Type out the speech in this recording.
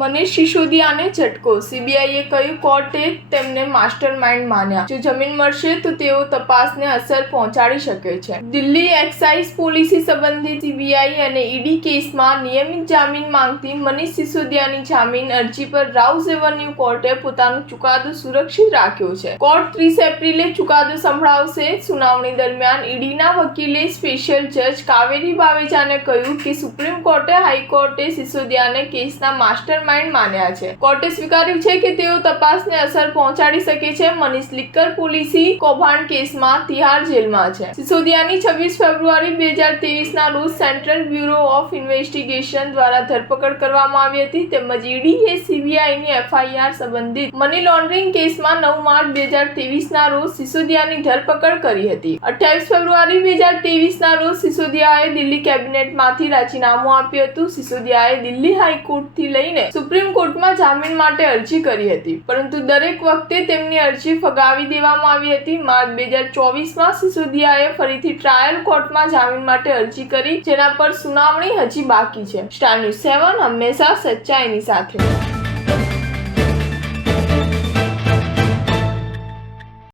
મનીષ સિસોદિયાને ઝટકો, સીબીઆઈએ કહ્યું કોર્ટે તેમને માસ્ટરમાઇન્ડ માન્યા. જો જમીન મળશે તો તેઓ તપાસને અસર પહોંચાડી શકે છે. દિલ્હી એક્સાઇઝ પોલિસી સંબંધિત સીબીઆઈ અને ઈડી કેસમાં નિયમિત જામીન માંગતી મનીષ સિસોદિયાની જામીન અરજી પર રાઉઝ એવન્યુ કોર્ટે પોતાનો ચુકાદો સુરક્ષિત રાખ્યો છે. કોર્ટ 30 એપ્રિલે ચુકાદો સંભળાવશે. સુનાવણી દરમિયાન ઈડીના વકીલે સ્પેશિયલ જજ કાવેરી બાવેજાને કહ્યું કે સુપ્રીમ કોર્ટે હાઈકોર્ટે સિસોદિયાને કેસના માસ્ટરમાઇન્ડ માન્યા છે. કોર્ટે સ્વીકાર્યું છે કે તેઓ તપાસને અસર પહોંચાડી શકે છે. મનીષ લિક્કર પોલિસી કૌભાંડ કેસમાં તિહાર જેલમાં છે. સિસોદિયાની 26 ફેબ્રુઆરી 2023ના રોજ સેન્ટ્રલ બ્યુરો ઓફ ઇન્વેસ્ટિગેશન દ્વારા ધરપકડ કરવામાં આવી હતી. તેમજ ઈડીએ સીબીઆઈની એફઆઈઆર સંબંધિત મની લોન્ડરિંગ કેસમાં 9 માર્ચ 2023ના રોજ સિસોદિયાની ધરપકડ કરી હતી. 28 ફેબ્રુઆરી 2023ના રોજ સિસોદિયાએ દિલ્હી કેબિનેટમાંથી રાજીનામું આપ્યું હતું. સિસોદિયાએ દિલ્હી હાઈકોર્ટથી લઈને સુપ્રીમ કોર્ટમાં જામીન માટે અરજી કરી હતી, પરંતુ દરેક વખતે તેમની અરજી ફગાવી દેવામાં આવી હતી. માર્ચ 2024માં સિસોદિયાએ ફરીથી ટ્રાયલ કોર્ટમાં જામીન માટે અરજી કરી, જેના પર સુનાવણી હજી બાકી છે. સ્ટાર ન્યૂઝ 7 હંમેશા સચ્ચાઈની સાથે.